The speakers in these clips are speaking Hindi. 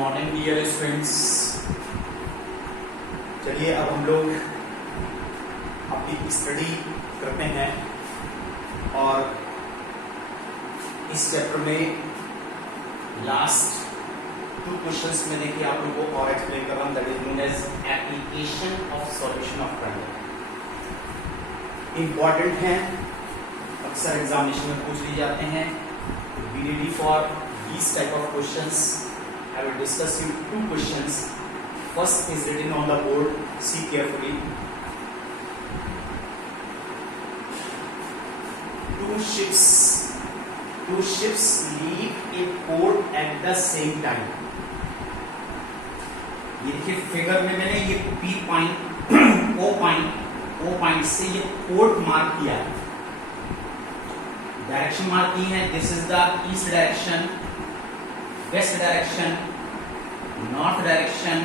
Morning dear students. चलिए अब हम लोग अपनी स्टडी करते हैं और इस चैप्टर में लास्ट 2 क्वेश्चंस में देखिए आप लोगों को और एक्सप्लेन कर रहा हूं, that is known as application of solution of problem. Important है, अक्सर एग्जामिनेशन में पूछ लिए जाते हैं। Be ready for these type of questions. I will discuss you 2 questions. First is written on the board. See carefully. Two ships leave a port at the same time. ये देखिए फिगर में मैंने ये P पॉइंट O पॉइंट से ये पोर्ट मार्क किया है, डायरेक्शन मार्क की है। This is the east direction, west direction, north direction,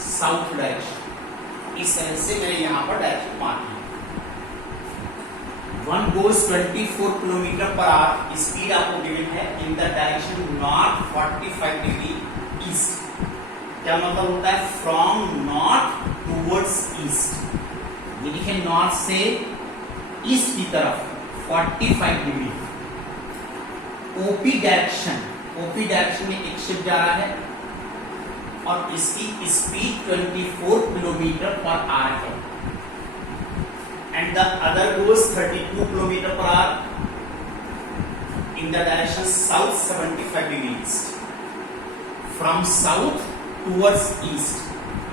south direction. इस तरह से मैंने यहां पर डायरेक्शन मार्क की। One goes 24 kilometre per our, speed आपको गिवन है in the direction north 45 degree east. क्या मतलब होता है? From north towards east. ये देखिए नॉर्थ से ईस्ट की तरफ 45 डिग्री। ओपी डायरेक्शन में एक शिप जा रहा है और इसकी स्पीड 24 किलोमीटर पर आवर है, and the other goes 32 kilometre per our in the direction south 75 degree east. From south towards east,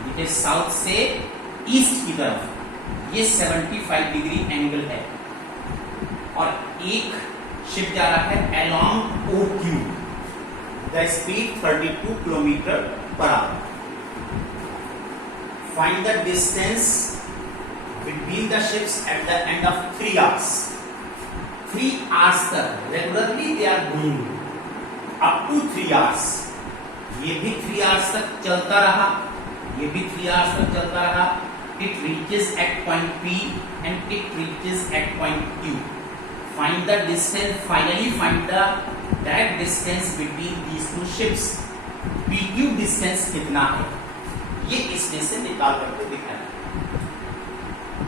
देखिए साउथ से ईस्ट की तरफ ये 75 डिग्री एंगल है, और एक शिप जा रहा है along OQ, the speed 32 kilometre per hour. Find the distance between the ships at the end of 3 hours. 3 hours तक regularly they are going up to 3 hours. ये भी 3 आवर्स तक चलता रहा, ये भी 3 आवर्स तक चलता रहा। It reaches at point P and it reaches at point Q। Find the distance. Finally, find the direct distance between these 2 ships. PQ distance कितना है, ये इसमें से निकाल करके दिखाया।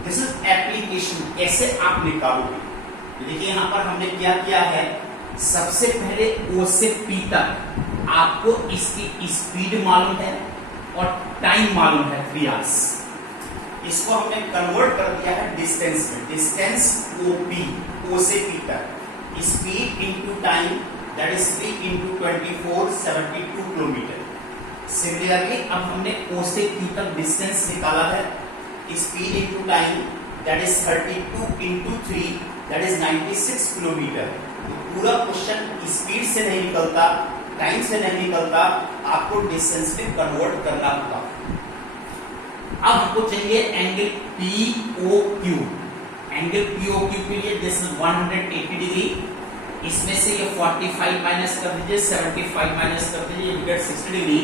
This is application, कैसे आप निकालोगे। देखिए यहाँ पर हमने क्या किया है, सबसे पहले O से P तक आपको इसकी स्पीड मालूम है और टाइम मालूम है 3 आवर्स। इसको हमने कन्वर्ट कर दिया है डिस्टेंस में। डिस्टेंस OP, O से P तक, speed into time, that is 3 into 24 72 kilometre. Similarly अब हमने O से P तक डिस्टेंस निकाला है, speed into time, that is 32 into 3, that is 96 kilometre. पूरा क्वेश्चन स्पीड से नहीं निकलता, टाइम से नहीं निकलता, आपको डिस्टेंस में कन्वर्ट करना होगा। अब हमको चाहिए एंगल POQ। एंगल POQ के लिए दिस इज 180 डिग्री। इसमें से ये 45 माइनस कर दीजिए, 75 माइनस कर दीजिए, ये गेट 60 डिग्री।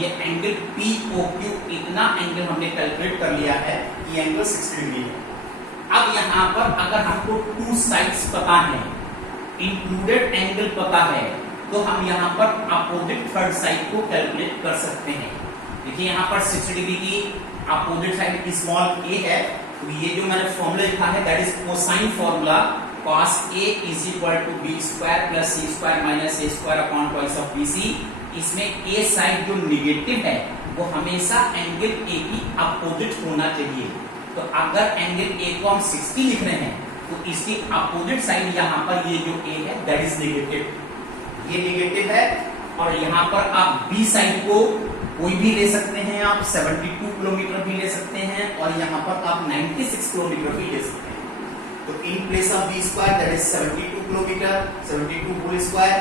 ये एंगल POQ, इतना एंगल हमने कैलकुलेट कर लिया है कि एंगल 60 डिग्री है। अब यहाँ पर अगर हमको 2 साइड्स पता है, इंक्लूडेड एंगल पता है, तो हम यहाँ पर अपोजिट थर्ड साइड को कैलकुलेट कर सकते हैं। देखिए यहाँ पर 60 डिग्री की अपोजिट साइड स्मॉल a है, तो ये जो मैंने फॉर्मूला लिखा है that is cosine formula, cos A is equal to b square plus c square minus a square upon twice of bc। इसमें a साइड जो निगेटिव है वो हमेशा एंगल A की अपोजिट होना चाहिए। तो अगर एंगल A को हम 60 लिख रहे हैं तो इसकी अपोजिट साइड यहाँ पर ये जो A है दैट इज निगेटिव, ये निगेटिव है। और यहाँ पर आप b साइड को कोई भी ले सकते हैं, आप 72 किलोमीटर भी ले सकते हैं, और यहाँ पर आप 96 किलोमीटर भी ले सकते हैं। तो in place of b square that is 72 kilometre, 72 whole square,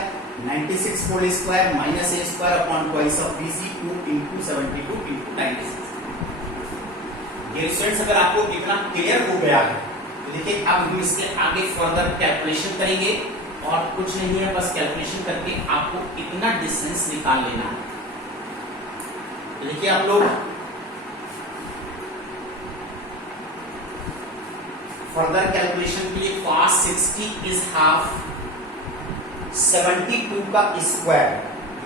96 whole square minus a square upon twice of bc, 2 into 72 into 96। ये स्टूडेंट्स अगर आपको इतना क्लियर हो गया है तो देखिए अब हम इसके आगे फर्दर कैलकुलेशन करेंगे, और कुछ नहीं है, बस कैलकुलेशन करके आपको इतना डिस्टेंस निकाल लेना है। देखिए आप लोग फर्दर कैलकुलेशन के लिए cos 60 इज हाफ 72 का स्क्वायर,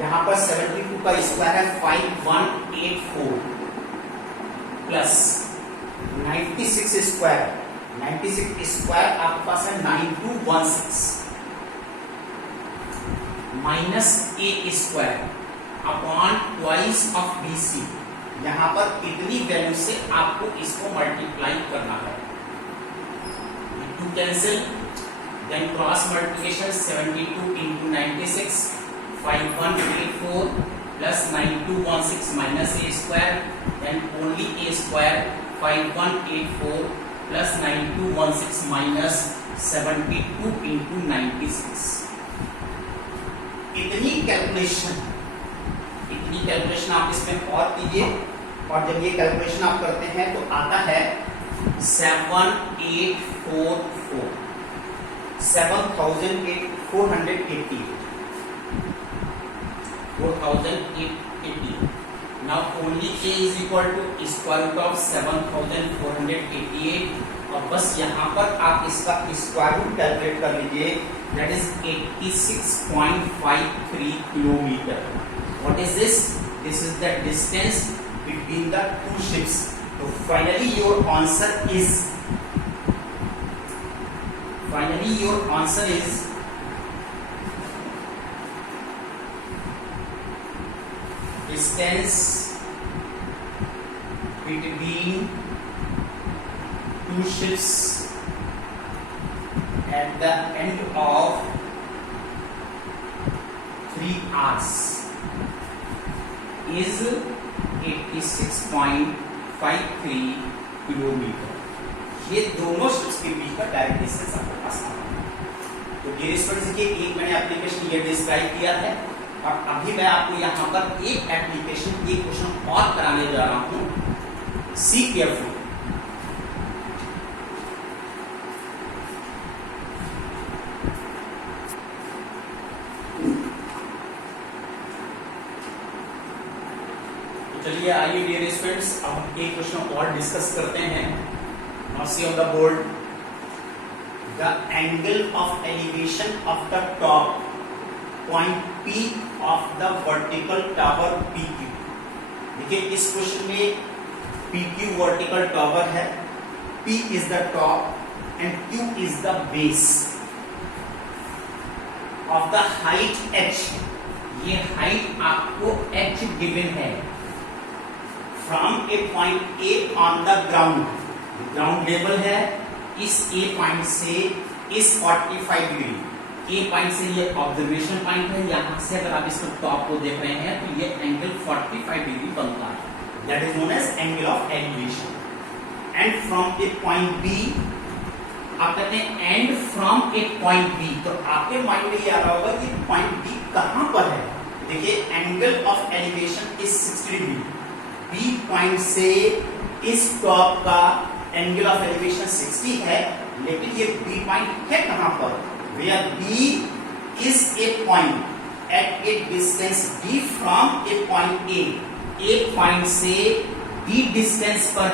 यहाँ पर 72 का स्क्वायर है 5184 प्लस 96 स्क्वायर, 96 स्क्वायर आपके पास है 9216 minus A square upon twice of BC। यहां पर इतनी वैल्यू से आपको इसको मल्टीप्लाई करना है। To cancel, then cross multiplication 72 into 96 5184 plus 9216 minus A square, then only A square 5184 plus 9216 minus 72 into 96। इतनी कैलकुलेशन आप इसमें और कीजिए, और जब ये कैलकुलेशन आप करते हैं तो आता है 7844 4880। Now only k is equal to square root of 7488, और बस यहाँ पर आप इसका स्क्वायर रूट कैलकुलेट कर लीजिए, that is 86.53 kilometre. What is this? This is the distance between the two ships. So finally your answer is distance between two ships at the end of 3 hours is 86.53 kilometre. ये दोनों शिप्स के बीच का डायरेक्ट डिस्टेंस आपके पास आता है। तो डियर स्टूडेंट्स, देखिए एक मैंने एप्लीकेशन ये डिस्क्राइब किया है, और अभी मैं आपको यहाँ पर एक एप्लीकेशन, एक क्वेश्चन और कराने जा रहा हूँ। सी केयरफुल। चलिए आइए डियर स्टूडेंट्स, अब हम एक क्वेश्चन और डिस्कस करते हैं। Now see on the board, the angle of elevation of the top point P of the vertical tower PQ। देखिए इस क्वेश्चन में PQ वर्टिकल टावर है, P is the top and Q is the base of the height H। ये हाइट आपको H गिवन है from a point A on the ground. Ground level है, इस A पॉइंट से इस 45 डिग्री ए पॉइंट से ये ऑब्जर्वेशन पॉइंट है, यहां से अगर आप इसको टॉप को देख रहे हैं तो ये एंगल 45 डिग्री बनता है, that is known as angle of elevation. And from a point B, आप कहते हैं and from a point B, तो आपके माइंड में ये आ रहा होगा कि पॉइंट B कहां पर है। देखिए angle of elevation is 60 degree. B point से इस टॉप का एंगल ऑफ एलिवेशन 60 है, लेकिन ये B पॉइंट है कहां पर? Where B is a point at a distance D from a point A। एक पॉइंट से D डिस्टेंस पर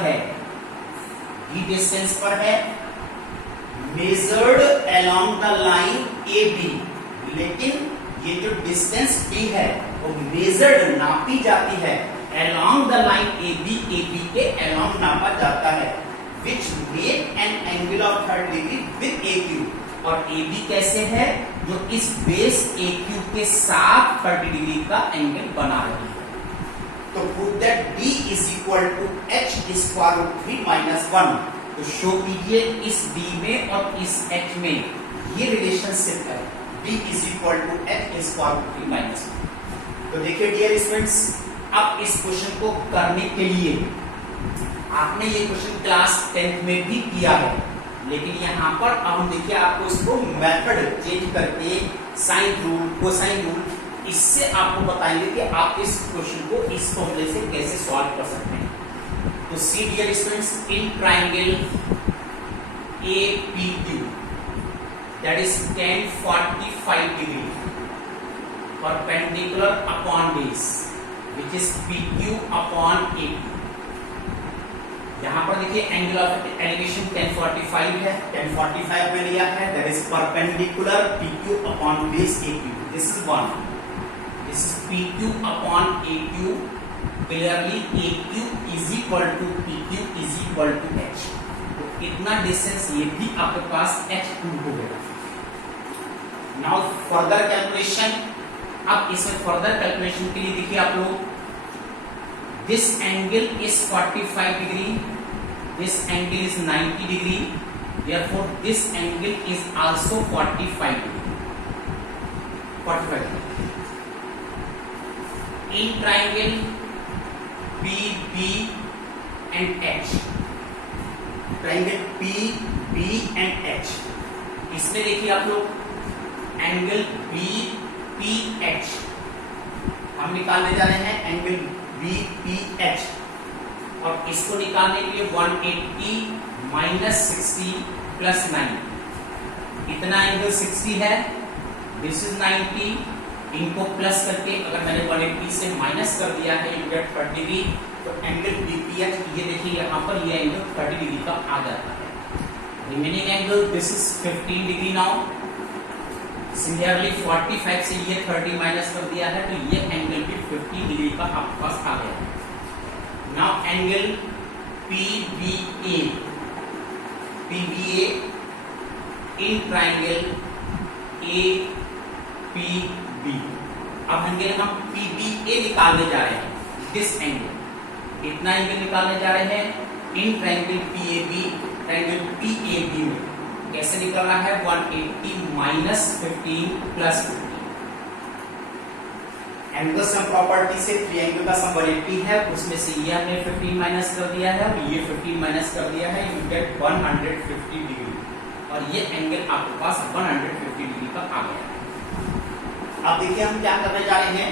है, measured along the line AB। लेकिन ये जो डिस्टेंस D है वो measured नापी जाती है along the line AB के along नापा जाता है, which make an angle of 30 degree with AQ। और AB कैसे है? जो इस बेस AQ के साथ 30 डिग्री का एंगल बना रही है। तो prove that D is equal to H square root 3 minus 1। तो शो कीजिए इस D में और इस H में ये रिलेशनशिप है, D is equal to H square root 3 minus 1। तो देखिए डियर स्टूडेंट्स, अब इस क्वेश्चन को करने के लिए आपने ये क्वेश्चन क्लास 10th में भी किया है, लेकिन यहाँ पर अब हम देखिए आपको इसको मेथड चेंज करके साइन रूल, कोसाइन रूल, इससे आपको बताएंगे कि आप इस क्वेश्चन को इस फॉर्मूले से कैसे सॉल्व कर सकते हैं। तो see dear students, in triangle APQ that is tan 45 degree perpendicular upon base which is PQ upon AP। यहाँ पर देखिए एंगल ऑफ एलिवेशन 1045 है, 1045 में लिया है, that is perpendicular PQ upon base AQ। This is 1, this this is PQ upon AQ, clearly AQ is equal to PQ is equal to H। तो इतना डिस्टेंस ये भी आपके पास H2 हो गया। नाउ फर्दर कैलकुलेशन, अब इसमें फर्दर कैलकुलेशन के लिए देखिए आप लोग, this angle is 45 degree, this angle is 90 degree, therefore this angle is also 45 degree, 45 degree। in triangle PB and H, triangle PB and H, इसमें देखिए आप लोग एंगल BPH हम निकालने जा रहे हैं, एंगल BPH, और इसको निकालने के लिए 180 माइनस 60 प्लस 9, इतना एंगल 60 है, दिस इज 90, इनको प्लस करके अगर मैंने 180 से माइनस कर दिया है यू गेट 30 डिग्री, तो एंगल BPH ये देखिए यहाँ पर ये एंगल 30 डिग्री का आ जाता है। Remaining angle this is 15 degree. Now similarly 45 से ये 30 माइनस कर दिया है तो ये एंगल भी 15 डिग्री का आपके पास आ गया है। Now angle PBA, PBA in triangle APB, अब एंगल हम PBA निकालने जा रहे हैं, दिस एंगल, इतना एंगल निकालने जा रहे हैं in triangle PAB, triangle PAB में कैसे निकल रहा है, 180 minus 15 plus 15। Angle sum property से ट्रायंगल का सम 180 है, उसमें से ये हमने 15 माइनस कर दिया है और ये 15 माइनस कर दिया है, यू गेट 150 डिग्री, और ये एंगल आपके पास 150 डिग्री का आ गया है। अब देखिए हम क्या करने जा रहे हैं,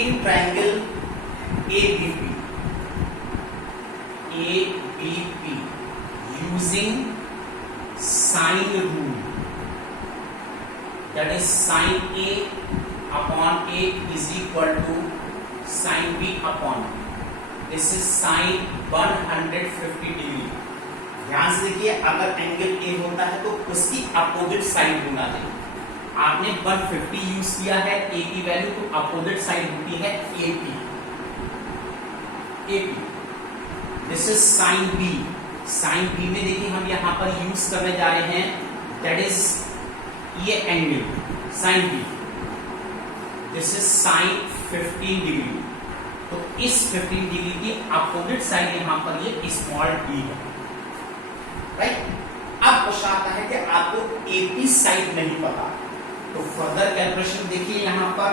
in triangle ABP, using sine rule, that is sin A upon A is equal to sin B upon B, this is sin 150 degree. ध्यान से देखिए, अगर एंगल A होता है तो उसकी अपोजिट साइड होना चाहिए। आपने 150 यूज किया है A की वैल्यू, तो अपोजिट साइड होती है AP। This is sine B, sine B में देखिए हम यहाँ पर यूज करने जा रहे हैं, दैट इज ये angle sine B, this is sine 15 degree, तो इस 15 डिग्री की अपोजिट साइड यहाँ पर ये स्मॉल d है, राइट। अब क्वेश्चन आता है कि आपको AP साइड नहीं पता, तो फर्दर कैलकुलेशन देखिए, यहाँ पर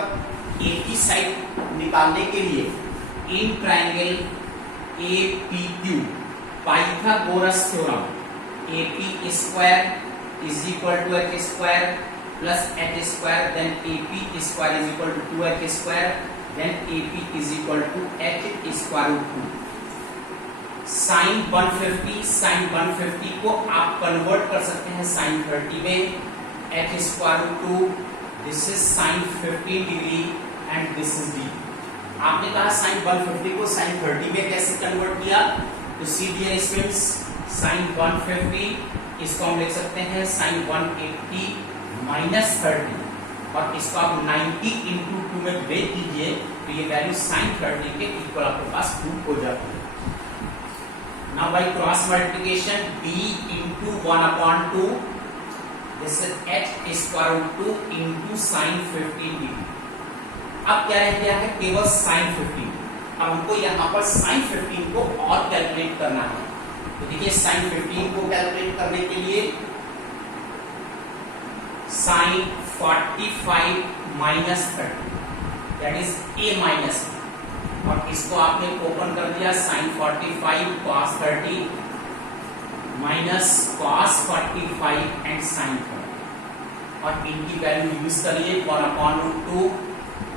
AP साइड निकालने के लिए in triangle APQ, Pythagoras theorem, AP square is equal to H square plus H square, then AP square is equal to 2H square, then AP is equal to H square root 2। Sine 150, sine 150 को आप कन्वर्ट कर सकते हैं साइन 30 में, H square root 2, this is sine 15 degree and this is D। आपने कहा साइन 150 को साइन 30 में कैसे कन्वर्ट किया, तो सी डियर स्टूडेंट्स, साइन 150 इसको हम लिख सकते हैं साइन 180 माइनस 30, और इसको आप 90 इंटू 2 में ब्रेक कीजिए तो ये वैल्यू साइन 30 के इक्वल आपके पास 2 हो जाती है। Now by cross multiplication b into 1/2, this is h square root 2 into sine 15 degree. अब क्या रह गया है, केवल साइन 15। अब हमको यहाँ पर साइन 15 को और कैलकुलेट करना है, तो देखिए साइन 15 को कैलकुलेट करने के लिए sine 45 minus 30, that is a minus, और इसको आपने ओपन कर दिया, sine 45 cos 30 minus cos 45 and sine 30, और इनकी वैल्यू यूज करिए 1/2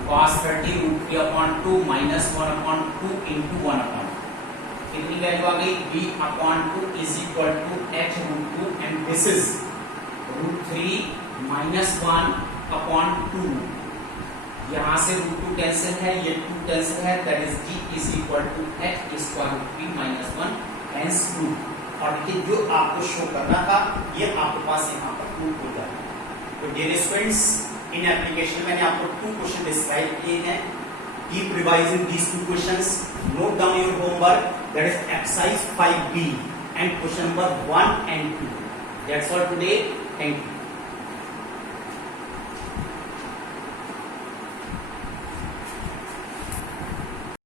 cos 30 रूट 3/2 माइनस 1/2 इंटू 1/2, कितनी वैल्यू आ गई, b/2 is equal to h root 2 and this is root 3 minus 1/2, यहाँ से रूट 2 कैंसिल है, ये 2 कैंसिल है, that is g is equal to h square root 3 minus 1 hence 2। और देखिए जो आपको शो करना था ये आपके पास यहाँ पर प्रूफ हो जाएगा। तो डियर स्टूडेंट्स, इन एप्लीकेशन मैंने आपको 2 क्वेश्चन डिस्क्राइब किए हैं. Keep revising these 2 questions. Note down your homework, that is exercise 5B and question number 1 and 2. That's all today. Thank you.